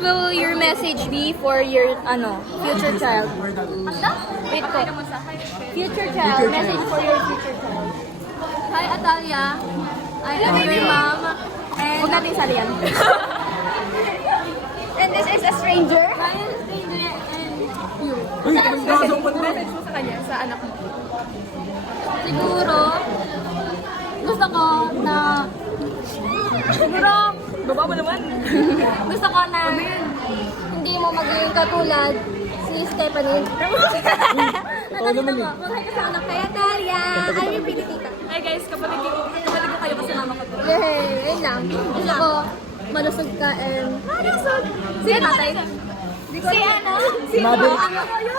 will your message be for your, future child? Wait ko. Future child. Message for your future child. Hi, Atalia. I am your mom. And Huwag natin salihan. And this is a stranger. I am a stranger and you. Message mo sa kanya, sa anak mo. Siguro, gusto ko na... Siguro, Baba mo naman. gusto ko na hindi mo maging katulad si Stephanie. Natalita mo, mag-hi ka sa anak kaya Talia. I'm your pretty tita. Hi guys, kapatid ko kayo kasi mama ko to. Yay! Ayun lang. Gusto ko malusog ka and... Malusog! Sino tatay? Si ano? Si Mabel. Ano ko yun?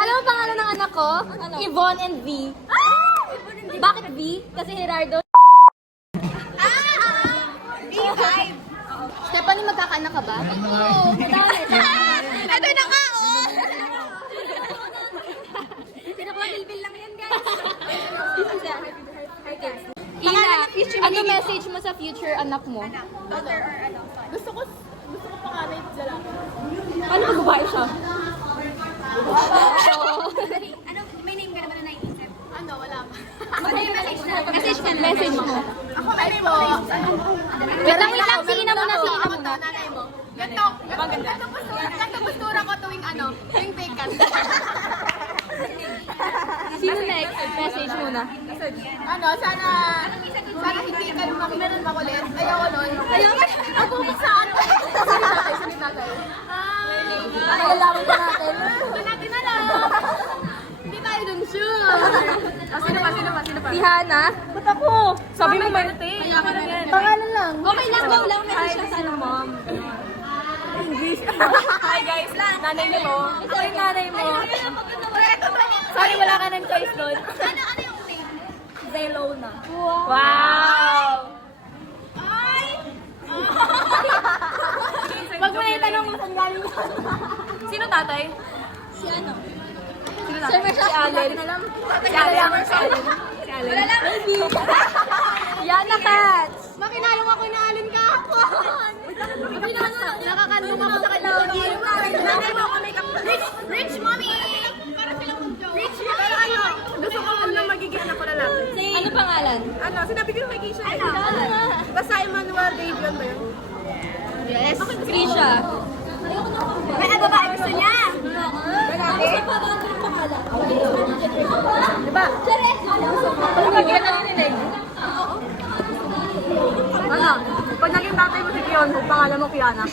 Alam mo pangalan ng anak ko? Yvonne and V. Bakit V? Kasi Gerardo. B5. Stephanie, magkakaanak ka ba? Oo. Ito na ka, oh! Pinapabilbil lang yan, guys. Ina, ano message mo sa future anak mo? Daughter or ano? Gusto ko panganay lalaki. Ano magbabae siya? Ano, may name ka naman na naiisip? Ano, wala pa. Message mo. Ako, nanay mo. Wait lang, sina muna, sina Ako muna. to, nanay mo. Ganto postura ko tuwing vacant. Sino next? Message muna. Sana hindi kayo makulit. Ayoko nun. Ako saan? Salita kayo. Malalaman pa natin. Doon natin alam. Hindi tayo dun sure. Sino pa? Si Hana. Ba't ako? Sabi mo ba natin? Pangalan lang. Okay lang, go lang. Message lang sana, mom. English. Hi guys, nanay niyo mo. Ito yung nanay mo. Sorry, wala ka ng choice doon. Ano yung name? Zelona. Wow! Ay! Wag mo na itanong mo saan galing ka. Sino tatay? Si ano? Sino Sir, may Si Allen. Si Allen. Si Allen. Wala lang. Yana Cats. Makinalong ako na Allen kahapon. Nakakandong ako sa kanya. Nanay mo ako may Rich mommy! Rich mommy! Ano? Gusto ko na magiging anak ko lalaki. Ano pangalan? Ano? Sinabi ko yung kay Keisha. Basta Emmanuel Davion ba yun? Yes. Trisha. May babae gusto niya! Gusto pa ba ang pangalan? Diba? Ano magiging na ninilig? Ano? Pag naging tatay mo si Kion, kung pangalan mo Kiana.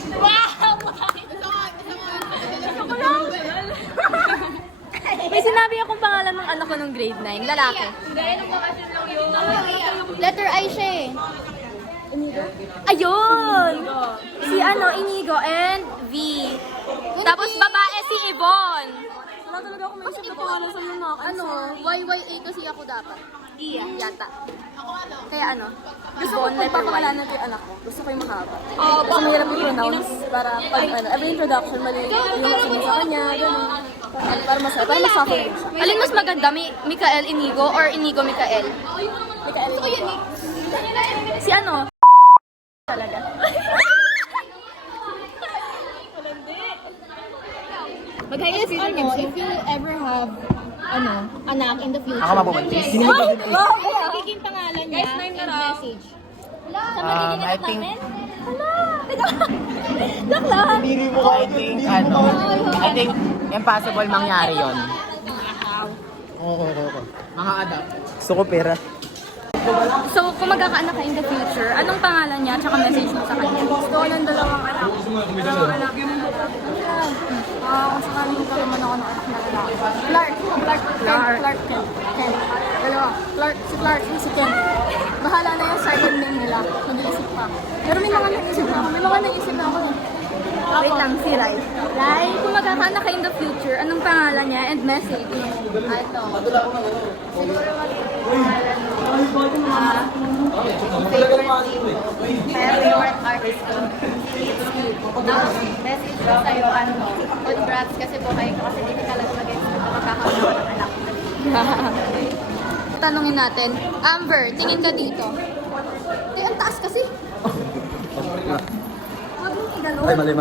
May sinabi akong pangalan ng anak ko nung grade 9, lalaki. Letter I siya eh. Ayun! Si Inigo and V. Tapos babae si Yvonne. Wala talaga ako may isip na pangalan sa mga YYA kasi ako dapat. Iya. Yata. Kaya Gusto ko kung papakalanan ko yung anak ko. Gusto ko yung mahaba. Oh, Kasi mahirap i-pronounce para pag every introduction, mali yung sasabihin sa kanya, gano'n. Para masaya, para masuffer din siya. Alin mas maganda, Mikael Inigo or Inigo Mikael? Mikael. Si Talaga. Mag-hi ka sa future kids. If you ever have, anak in the future. Ako mababuntis. Magiging pangalan niya Guys, 9 na and raw. message. I think, Nakla! I think, impossible mangyari yon. Oo. Mga adapt. Gusto ko pera. So, kung magkakaanak ka in the future, anong pangalan niya at message mo sa kanya? Gusto ko ng dalawang anak. Dalawang anak. Kung sakaling magkaroon ako ng anak na lalaki. Clark. Ken. Dalawa. Si Clark, si Ken. Bahala na yung second name nila. Mag-iisip pa. Pero may mga naisip na ako. May mga naisip na ako. Wait lang, si Rai. Rai, kung magkakaanak ka in the future, anong pangalan niya and message? Ito. Siguro mag-iisalan favorite artist ko. Message ko sa'yo, congrats kasi buhay ko kasi hindi talaga mag-expect na makakaroon ng anak. Tanungin natin, Amber, tingin ka dito. Ang taas kasi. Huwag mong Ay, mali.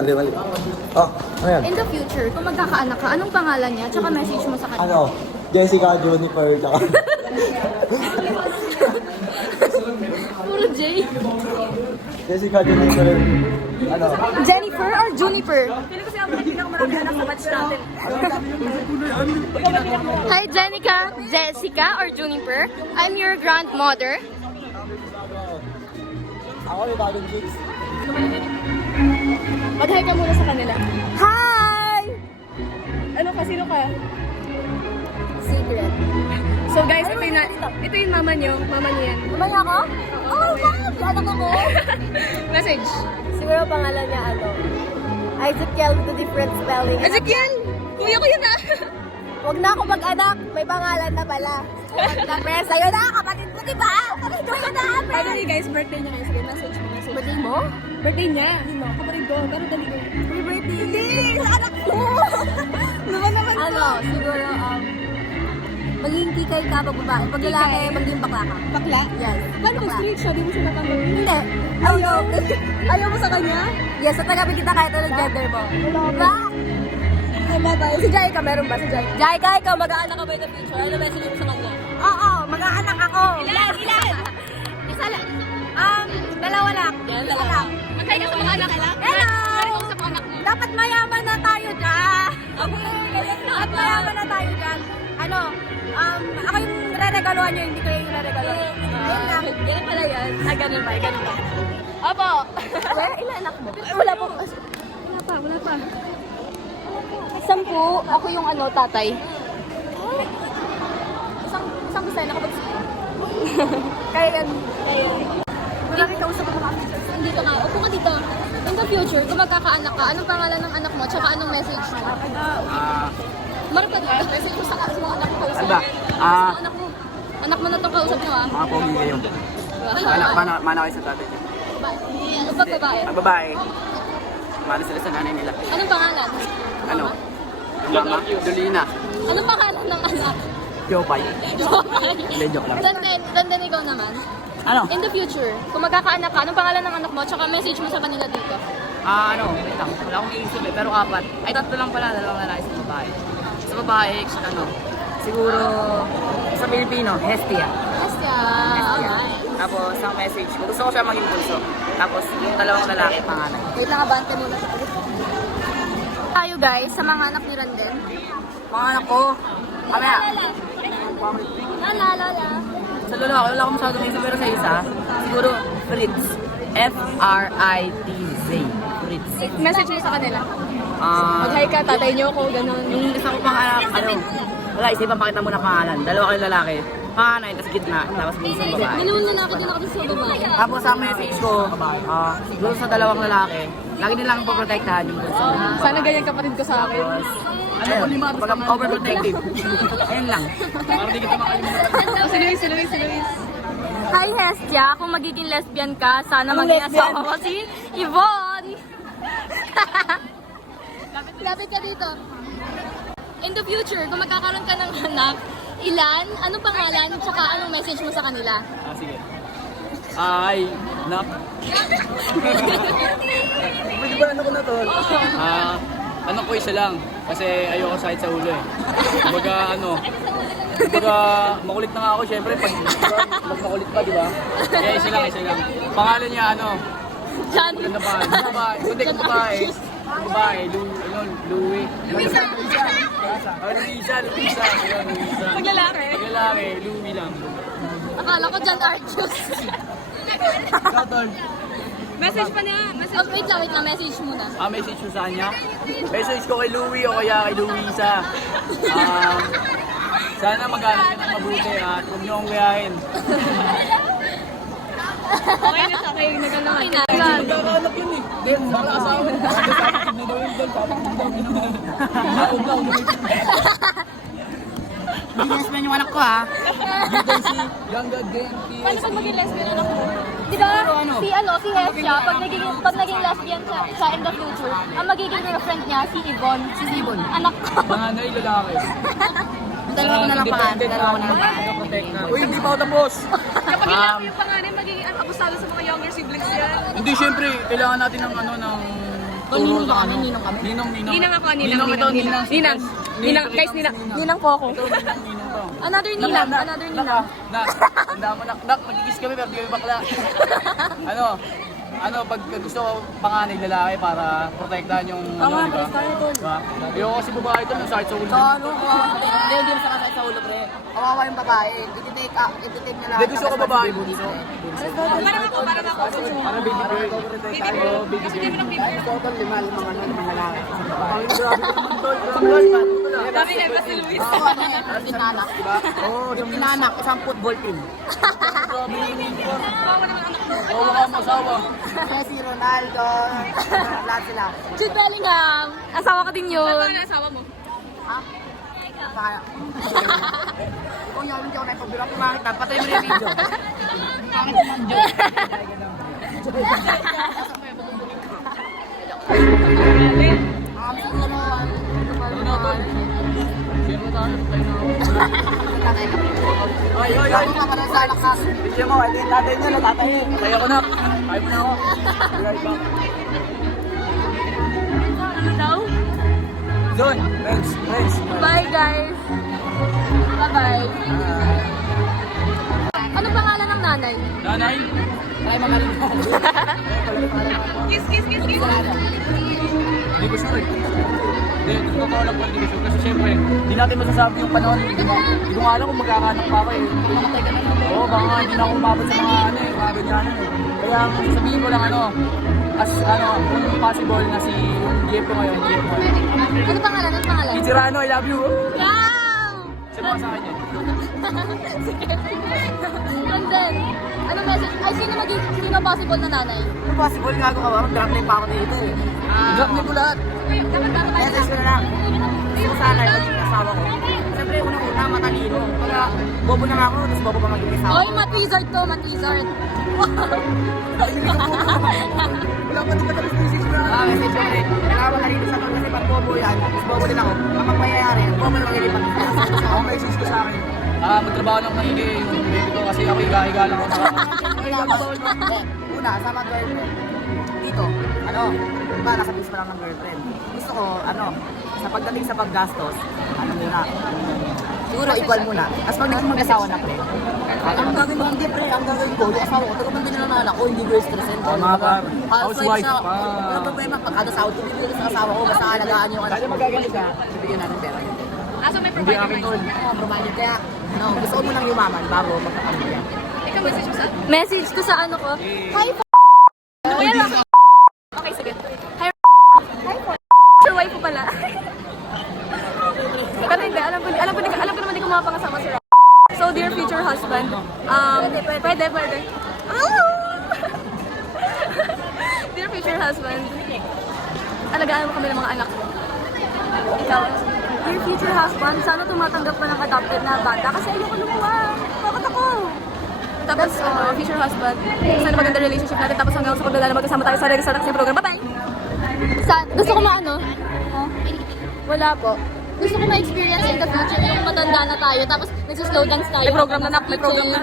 Oh, ano yan? In the future, kung magkakaanak ka, anong pangalan niya? Tsaka message mo sa kanya. Ano? Jessica, Juniper, tsaka... Puro J. Jessica, Juniper, ano? Jennifer or Juniper? Pili ko siya ang pinakamarami anak sa batch natin. Hi, Jessica or Juniper. I'm your grandmother. Ako yung bagong kids. Mag-hi ka muna sa kanila. Hi! Ano ka? Sino ka? Secret. So guys, ito yung mama niyo. Mama niya yan. Umay ako? Oh, wow! Anak ako. Message. Siguro pangalan niya ano? Ezekiel with a different spelling. Ezekiel! Kuya ko yun ah! Huwag na ako mag-anak. May pangalan na pala. Pero sa'yo na, kapatid mo, diba? Kapatid mo na, By the way guys, birthday niya guys. Sige, message mo. Birthday mo? Birthday niya. Kapatid ko. Pero dali ko. Happy birthday! Hindi! Sa anak mo! Naman. Ano, siguro, maging kikay ka pag babae. Pag lalaki, maging bakla ka. Bakla? Yes. Paano kung bakla. straight siya? Di mo siya natanggap. Hindi. Ayaw. Ayaw mo sa kanya? Yes, tatagapin kita kahit ano gender mo. Ba? Si Jaika, meron ba? Si Jaika? Jai, ka ikaw, mag-aanak ka ba in the future? Ano message mo sa kanya? Oo, mag-aanak ako. Ilan? Isa lang. Dalawa lang. Isa lang. Magkaya ka sa mga anak nila? Hello! Meron sa mga anak mo? Dapat mayaman na tayo dyan. Dapat mayaman na tayo dyan. Ano, ako yung re-regaluhan nyo, hindi ko yung re-regaluhan. Ayun lang. Ganun pala yan. Ganun ba? Opo. Ilan anak mo? Wala po. Wala pa. 10. Ako yung tatay. Isang gusto na kapag Kaya yan. wala kang kausap ko mga dito nga. Upo ka dito. In the future, kung magkakaanak ka, anong pangalan ng anak mo? Tsaka anong message mo? Marap ka dito. Message mo sa mga anak mo kausap. Ano ba? Anak mo. Anak mo na itong kausap mo ah. Mga pogi kayo. Mana kayo sa tatay niyo. Pag babae. Ang babae, mana sila sa nanay nila. Anong pangalan? Ano? Mama, Dolina. Anong pangalan ng anak? Jopay. Hindi, joke lang. Dandan ikaw naman. Ano? In the future, kung magkakaanak ka, anong pangalan ng anak mo? Tsaka message mo sa kanila dito. Wait lang. Wala akong iisip eh, pero 4. Ay, 3 lang pala, 2 lalaki sa babae. Sa babae, siguro, sa Pilipino, Hestia. Hestia. Hestia. Alright. Tapos, ang message, gusto ko siya maging bunso. Tapos, yung 2 lalaki, pangalan. Wait lang, abante muna sa tayo guys, sa mga anak ni Randen. Mga anak ko, kamaya. Lala. Sa lolo, wala akong masyadong isip, pero sa isa, siguro, Fritz. F-R-I-T-Z. Fritz. Message mo sa kanila. Ah, Mag-hi ka, tatay niyo ako, gano'n. yung isa ko pang anak, wala, isipan pakita mo na pangalan. 2 kayong lalaki. Panganay, tapos gitna, tapos bunso babae. Dalawang lalaki din ako sa babae. Tapos sa message ko, siguro sa 2 lalaki, lagi nilang poprotektahan yung bunso. Sana ganyan kapatid ko sa akin. Ayun, pag overprotective. Ayun lang. Si Luis. Hi Hestia, kung magiging lesbian ka, sana maging asawa mo si Yvonne. Lapit ka dito. In the future, kung magkakaroon ka ng anak, ilan, anong pangalan, tsaka anong message mo sa kanila? Sige. Ay, nak. Pwede ba ano ko na to? Ano ko isa lang. Kasi ayoko sakit sa ulo eh. Kumbaga, makulit na nga ako syempre pag makulit pa, di ba? Kaya isa lang. Pangalan niya John. Ganda pa. Babae. Kundi ko babae. Babae, Louie. Luisa. Pag lalaki. Lalaki, Louie lang. Akala ko John Archus. Message pa niya. Oh, wait lang, message muna. Message ko sa kanya. Message ko kay Louie o kaya kay Luisa. Sana mag-anak ka ng mabuti at huwag niyo akong gayahin. Okay na sa akin. Okay na. Magkakanak yun eh. Then, baka asawa. Hindi lesbian yung anak ko ha. Young God game. Paano pag maging lesbian anak mo? Di ba, si Hestia, pag naging lesbian siya in the future, ang magiging girlfriend niya, si Yvonne. Si Yvonne. Anak ko. Nanay, lalaki. Dalawa ko na lang pangalan. Uy, hindi pa ako tapos. Kapag ilaki yung pangalan, magiging abusado sa mga younger siblings yan. Hindi, syempre, kailangan natin ng Ninong kami, ninong kami. Ninang ako, ninang. Guys, ninang po ako. Another ninang. Tanda mo na, magigis kami pero di kami bakla. Pag gusto ko panganay lalaki para protektahan yung diba? Ayoko kasi babae ito, yung sakit sa ulo. Hindi mo sakasakit sa ulo, pre. Kawawa yung babae. Ititake nila. Hindi, gusto ko babae. Parang ako. Para baby girl. Oo, baby girl. Mga lalaki. Dami na ba si Luis? Tinanak, diba? Oo, yung tinanak, isang football team. Oo, ka masawa. Messi, Ronaldo, lahat sila. Jude Bellingham. Asawa ko din yun. Ano asawa mo? Kaya. Kung yun, hindi ako naipagbilang pumangit na, patay mo na yung video. Ay. Ako ka parang sa alak ka. Hindi mo, hindi tatay niya, natatay niya. Kaya ko na. Kaya mo na ako. Right back. Ano daw? Doon, friends. Bye guys. Bye-bye. Anong pangalan ng nanay? Nanay? Ay, magaling ka. Kiss. Hindi ko sure. Hindi, totoo lang po, hindi ko sure. Kasi syempre, hindi natin masasabi yung panahon. Hindi ko nga alam kung magkakanak pa ako eh. Mamatay ka na naman. Oo, baka nga hindi na ako umabot sa mga mga ganyan eh. Kaya sabihin ko lang kung possible na si GF ko ngayon, Ano pangalan? Ichirano, I love you. Wow! Sa mga sa akin yan. And then, anong message? Ay, sino possible na nanay? Kung possible, gagawa ko. Drop na pa ako dito eh. Drop niyo ko lahat. Message ko na lang. Gusto ko sana yung asawa ko. Siyempre, unang-una, matalino. Kaya, bobo na nga ako, tapos bobo pa maging asawa Oy, mat wizard to, mat wizard. Wala pa din ka tapos message ko na. Message ko rin. Kailangan matalino sa to kasi pag bobo yan, tapos bobo din ako. Ang magmayayari, bobo na magilipan. Ako message ko sa akin. Magtrabaho lang maigi yung baby ko kasi ako higa-higa lang ako sa Una, sama girlfriend. Dito, diba, nasa base pa lang ng girlfriend. Gusto ko, sa pagdating sa paggastos, muna, siguro equal muna. As pag naging mag-asawa na, pre. Ang gagawin mo, hindi, pre, ang gagawin ko, yung asawa ko, tagapagin nila na anak ko, hindi ko stressin. Tama, par. Housewife siya. pa. Walang problema, pagkada sahod ko, bibigyan ko sa asawa ko, basta alagaan yung anak ko. Magagalit ka, bibigyan natin pera. Aso may Hindi akin to. Provided kaya, gusto ko munang yumaman bago magpapamilya. Ikaw message mo sa? Message ko sa ano ko. Hi, Ano yan? Okay, sige. Hi, Sure wife ko pala. Pero hindi, alam ko naman di ko mapangasama si Rob. So, dear future husband, pwede. Dear future husband, alagaan mo kami ng mga anak mo. Ikaw, dear future husband, sana tumatanggap ka ng adopted na bata kasi ayoko lumuha. Bakit ako? Tapos, future husband, sana maganda relationship natin tapos hanggang sa pagdala na magkasama tayo sa Registar Taxi Program. Bye-bye! gusto ko maano? Wala po. Gusto ko ma-experience in the future yung matanda na tayo tapos nagsislow dance tayo. May program na, may program na.